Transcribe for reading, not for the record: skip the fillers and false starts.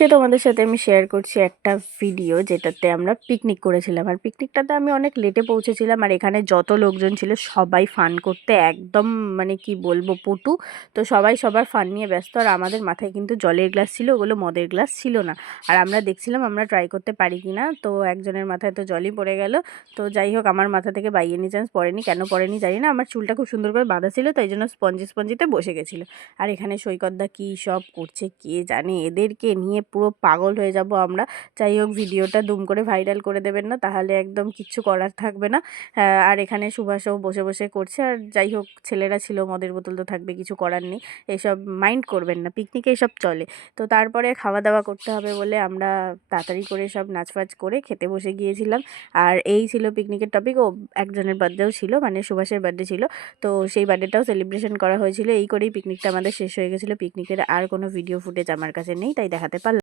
আজকে তোমাদের সাথে আমি শেয়ার করছি একটা ভিডিও যেটাতে আমরা পিকনিক করেছিলাম। আর পিকনিকটাতে আমি অনেক লেটে পৌঁছেছিলাম, আর এখানে যত লোকজন ছিল সবাই ফান করতে একদম মানে কি বলবো পটু। তো সবাই সবার ফান নিয়ে ব্যস্ত, আর আমাদের মাথায় কিন্তু জলের গ্লাস ছিল, ওগুলো মদের গ্লাস ছিল না। আর আমরা দেখছিলাম আমরা ট্রাই করতে পারি কি না। তো একজনের মাথায় তো জলই পড়ে গেল। তো যাই হোক, আমার মাথা থেকে বাই এনি চান্স পড়েনি, কেন পড়েনি জানি না। আমার চুলটা খুব সুন্দর করে বাঁধা ছিল, তাই জন্য স্পঞ্জিতে বসে গেছিলো। আর এখানে সৈকতদা কী সব করছে কে জানে, এদেরকে নিয়ে পুরো পাগল হয়ে যাব আমরা। যাই হোক, ভিডিওটা দুম করে ভাইরাল করে দেবেন না, তাহলে একদম কিচ্ছু করার থাকবে না। আর এখানে সুভাষও বসে বসে করছে। আর যাই হোক, ছেলেরা ছিল, মদের বোতল তো থাকবে, কিছু করার নেই। এসব মাইন্ড করবেন না, পিকনিকে এসব চলে। তো তারপরে খাওয়া দাওয়া করতে হবে বলে আমরা তাড়াতাড়ি করে সব নাচফাচ করে খেতে বসে গিয়েছিলাম। আর এই ছিল পিকনিকের টপিক। ও একজনের বার্থডেও ছিল, মানে সুভাষের বার্থডে ছিল। তো সেই বার্থডেটাও সেলিব্রেশন করা হয়েছিল। এই করেই পিকনিকটা আমাদের শেষ হয়ে গেছিলো। পিকনিকের আর কোনো ভিডিও ফুটেজ আমার কাছে নেই, তাই দেখাতে পারলাম।